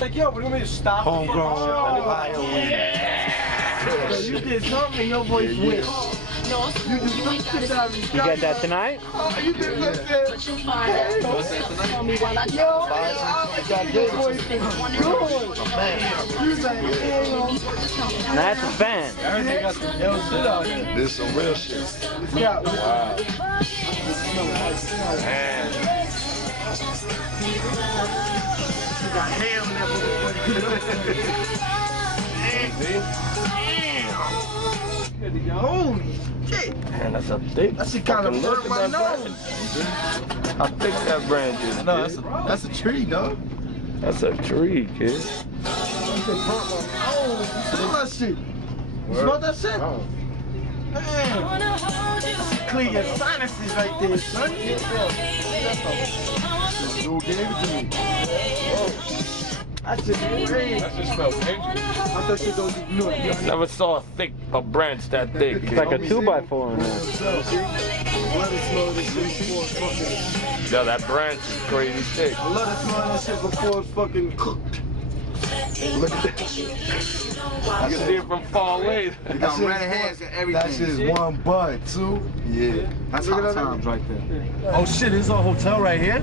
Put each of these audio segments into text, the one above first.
Like, yo, what do you mean stop? Homegrown. So you did something, your voice went. You did some shit out of me. You got that tonight? Oh, you did some shit. Tell me why. Yo, your voice is good. You like, That's a fan. everything got some ill shit out here. This some real shit. Yeah. Wow. Man. Got ham in that motherfucker. Holy shit. Man, that's a thick. That shit kind of hurt my nose. How thick that branch is. No, that's a tree, dog. That's a tree, kid. That shit hurt my nose. You smell that shit? You smell that shit? Man. Clean your sinuses right there, son. Who gave it to me? That shit crazy. That shit smells dangerous. I thought shit don't do nothing. Never saw a branch that thick. It's like a 2x4 in there. Yeah, that branch is crazy thick. I love to smell that shit before it's fucking cooked. Look at that. You can see it from far away. You got red hands and everything. That shit is one bud, too. Yeah. That's hot times right there. Oh shit, this is our hotel right here?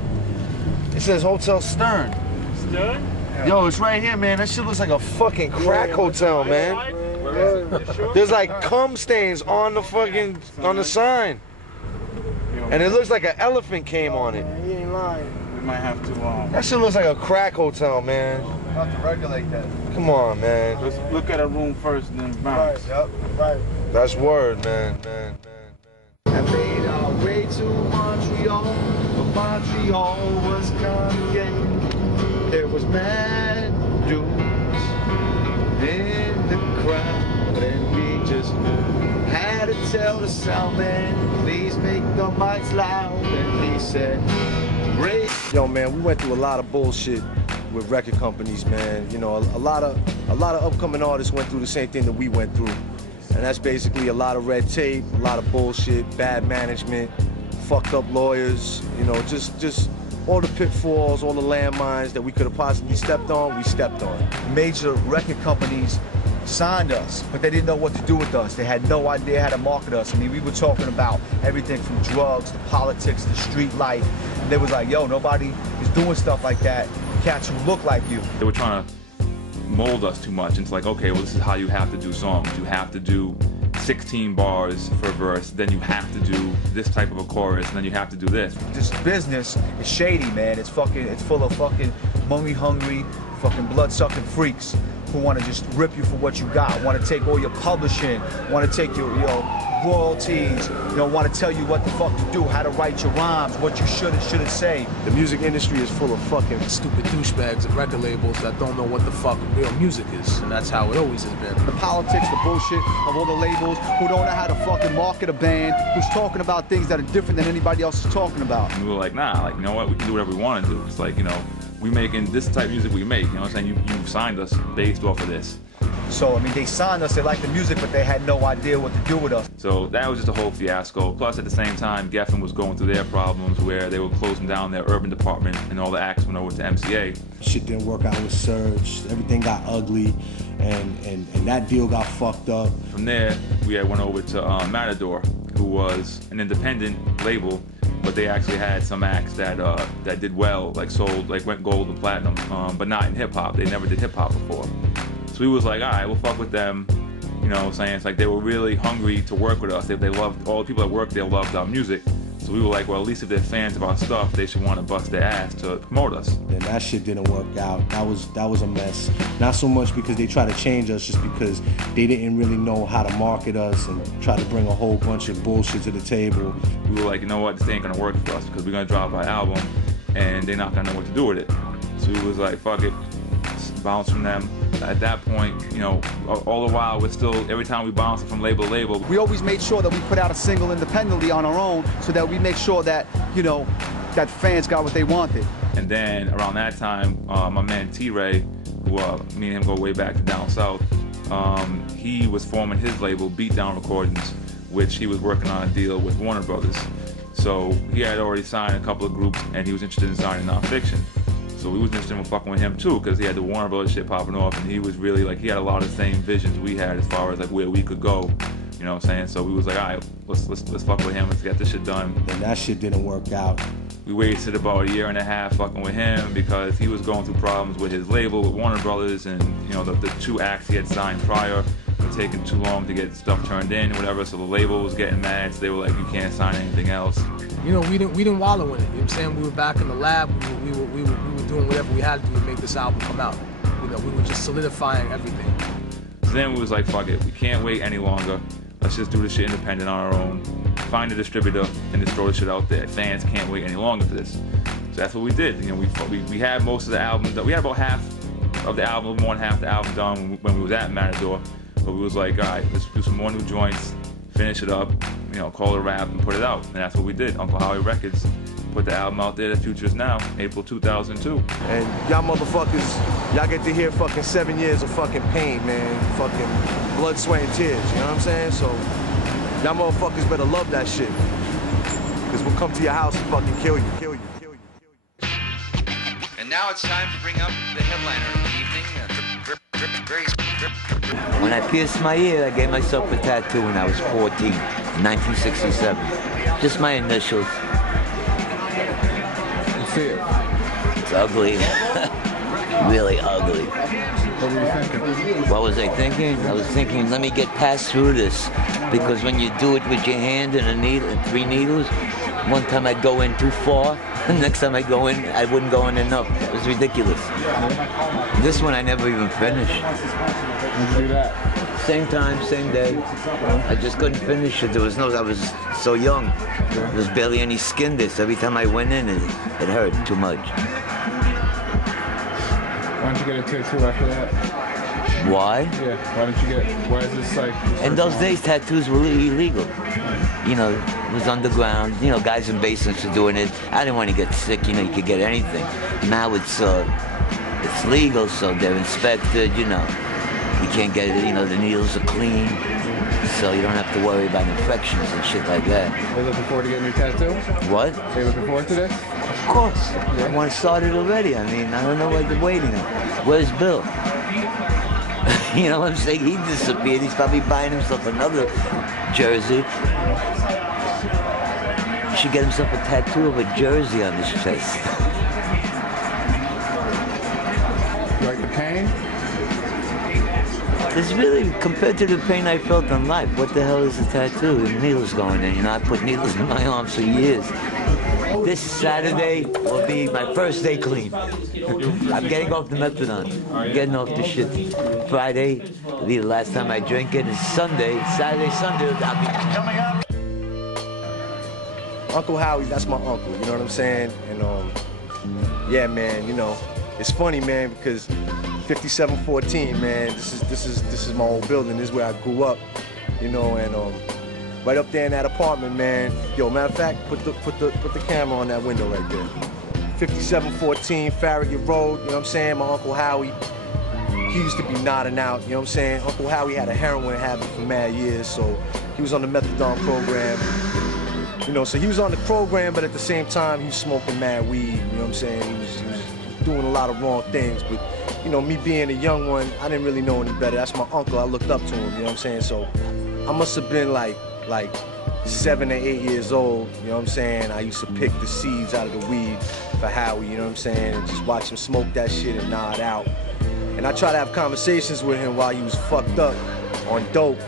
It says Hotel Stern. Stern? Yo, it's right here, man. That shit looks like a fucking crack hotel, man. There's like cum stains on the fucking, on the sign. And it looks like an elephant came on it. He ain't lying. We might have to, That shit looks like a crack hotel, man. have to regulate that. Come on, man. Let's look at a room first and then bounce. Right. That's word, man. I made our way to Montreal, but Montreal was coming. There was mad dudes in the crowd, and we just had to tell the sound man, please make the mics loud. And he said, great. Yo, man, we went through a lot of bullshit with record companies, man. You know, a lot of upcoming artists went through the same thing that we went through. And that's basically a lot of red tape, a lot of bullshit, bad management, fucked up lawyers, you know, just all the pitfalls, all the landmines that we could have possibly stepped on, we stepped on. Major record companies signed us, but they didn't know what to do with us. They had no idea how to market us. I mean, we were talking about everything from drugs to politics to street life. And they was like, yo, nobody is doing stuff like that. Cats who look like you. They were trying to mold us too much. And it's like, okay, well, this is how you have to do songs. You have to do 16 bars for a verse, then you have to do this type of a chorus, and then you have to do this. This business is shady, man. It's full of fucking money-hungry, fucking blood-sucking freaks who want to just rip you for what you got, want to take all your publishing, want to take your royalties, want to tell you what the fuck to do, how to write your rhymes, what you should and shouldn't say. The music industry is full of fucking stupid douchebags at record labels that don't know what the fuck real music is, and that's how it always has been. The politics, the bullshit of all the labels who don't know how to fucking market a band, who's talking about things that are different than anybody else is talking about. And we were like, nah, like, you know what, we can do whatever we want to do. It's like, we making this type of music we make, you know what I'm saying? You signed us based off of this. So, I mean, they signed us, they liked the music, but they had no idea what to do with us. So that was just a whole fiasco. Plus, at the same time, Geffen was going through their problems where they were closing down their urban department and all the acts went over to MCA. Shit didn't work out with Surge. Everything got ugly, and that deal got fucked up. From there, we went over to Matador, who was an independent label, but they actually had some acts that did well, like went gold and platinum, but not in hip hop. They never did hip hop before. So we was like, all right, we'll fuck with them. You know what I'm saying? It's like they were really hungry to work with us. They loved, all the people that worked there loved our music. So we were like, well, at least if they're fans of our stuff, they should want to bust their ass to promote us. And that shit didn't work out. That was a mess. Not so much because they tried to change us, just because they didn't really know how to market us and try to bring a whole bunch of bullshit to the table. We were like, you know what, this ain't gonna work for us because we're gonna drop our album and they're not gonna know what to do with it. So we was like, fuck it, bounce from them. At that point, all the while we're still, every time we bounce from label to label. We always made sure that we put out a single independently on our own so that we make sure that, that fans got what they wanted. And then around that time, my man T-Ray, who me and him go way back to down south, he was forming his label, Beatdown Recordings, which he was working on a deal with Warner Brothers. So he had already signed a couple of groups and he was interested in signing Phixion. So we was interested in fucking with him too, because he had the Warner Brothers shit popping off, and he was really like, he had a lot of the same visions we had as far as like where we could go. You know what I'm saying? So we was like, all right, let's fuck with him. Let's get this shit done. And that shit didn't work out. We wasted about a year and a half fucking with him because he was going through problems with his label, with Warner Brothers, and you know the 2 acts he had signed prior were taking too long to get stuff turned in, whatever. So the label was getting mad. So they were like, you can't sign anything else. You know, we didn't wallow in it. You know what I'm saying? We were back in the lab. We were doing whatever we had to do to make this album come out. You know, we were just solidifying everything. So then we was like, fuck it, we can't wait any longer. Let's just do this shit independent on our own. Find a distributor and just throw this shit out there. Fans can't wait any longer for this. So that's what we did. You know, we had most of the album done. We had about half of the album, more than half the album done when we was at Matador. But we was like, all right, let's do some more new joints, finish it up, you know, call it a wrap and put it out. And that's what we did. Uncle Howie Records put the album out there, The Future Is Now, April 2002. And y'all motherfuckers, y'all get to hear fucking 7 years of fucking pain, man. Fucking blood, sweat, and tears, you know what I'm saying? So y'all motherfuckers better love that shit. Because we'll come to your house and fucking kill you. And now it's time to bring up the headliner of the evening, When I pierced my ear, I gave myself a tattoo when I was 14, in 1967. Just my initials. You see it? It's ugly. Really ugly. What were you thinking? What was I thinking? I was thinking, let me get past through this. Because when you do it with your hand and a needle and 3 needles, one time I'd go in too far, and next time I'd go in, I wouldn't go in enough. It was ridiculous. This one I never even finished. When did you do that? Same time, same day. I just couldn't finish it. I was so young. There was barely any skin there, so every time I went in, it hurt too much. Why didn't you get a tattoo after that? Why? Yeah, why is this like... In those days, tattoos were illegal. You know, it was underground. You know, guys in basements were doing it. I didn't want to get sick, you know, you could get anything. Now it's legal, so they're inspected, you know. You can't get it, you know, the needles are clean. So you don't have to worry about infections and shit like that. Are you looking forward to getting your tattoo? What? Are you looking forward to this? Of course. Yeah. I want to start it already. I mean, I don't know what they're waiting on. Where's Bill? You know what I'm saying? He disappeared. He's probably buying himself another jersey. He should get himself a tattoo of a jersey on his chest. You like the pain? It's really, compared to the pain I felt in life, what the hell is a tattoo? The needles going in. You know, I put needles in my arms for years. This Saturday will be my first day clean. I'm getting off the methadone. I'm getting off the shit. Friday will be the last time I drink it. It's Sunday, Saturday, Sunday, I'll be coming up. Uncle Howie, that's my uncle, you know what I'm saying? And yeah, man, you know, it's funny, man, because 5714, man, this is my old building. This is where I grew up, you know, and right up there in that apartment, man. Yo, matter of fact, put the camera on that window right there. 5714 Farragut Road, you know what I'm saying? My Uncle Howie, he used to be nodding out, you know what I'm saying? Uncle Howie had a heroin habit for mad years, so he was on the methadone program. You know, so he was on the program, but at the same time, he was smoking mad weed, you know what I'm saying? He was doing a lot of wrong things, but, you know, me being a young one, I didn't really know any better. That's my uncle, I looked up to him, you know what I'm saying? So I must have been like 7 or 8 years old, you know what I'm saying? I used to pick the seeds out of the weed for Howie, you know what I'm saying? And just watch him smoke that shit and nod out. And I try to have conversations with him while he was fucked up on dope.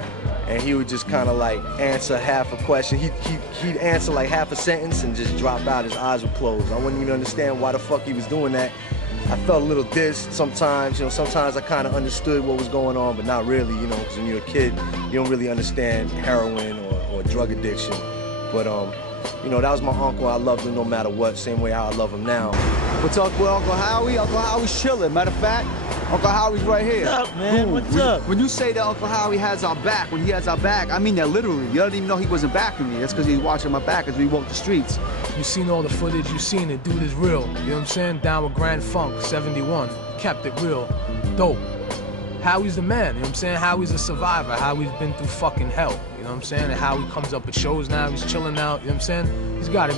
And he would just kind of like answer half a question. He'd answer like half a sentence and just drop out. His eyes would close. I wouldn't even understand why the fuck he was doing that. I felt a little dissed sometimes. You know, sometimes I kind of understood what was going on, but not really, you know, because when you're a kid, you don't really understand heroin or drug addiction. But, you know, that was my uncle. I loved him no matter what, same way how I love him now. What's up with Uncle Howie? Uncle Howie's chilling. Matter of fact, Uncle Howie's right here. What's up, man? Dude, what's up? When you say that Uncle Howie has our back, when he has our back, I mean that literally. You don't even know he wasn't backing me. That's because he was watching my back as we walked the streets. You seen all the footage, you seen it, dude is real. You know what I'm saying? Down with Grand Funk, 71. Kept it real. Dope. Howie's the man, you know what I'm saying? Howie's a survivor. Howie's been through fucking hell. You know what I'm saying? And Howie comes up at shows now, he's chilling out, you know what I'm saying? He's got it.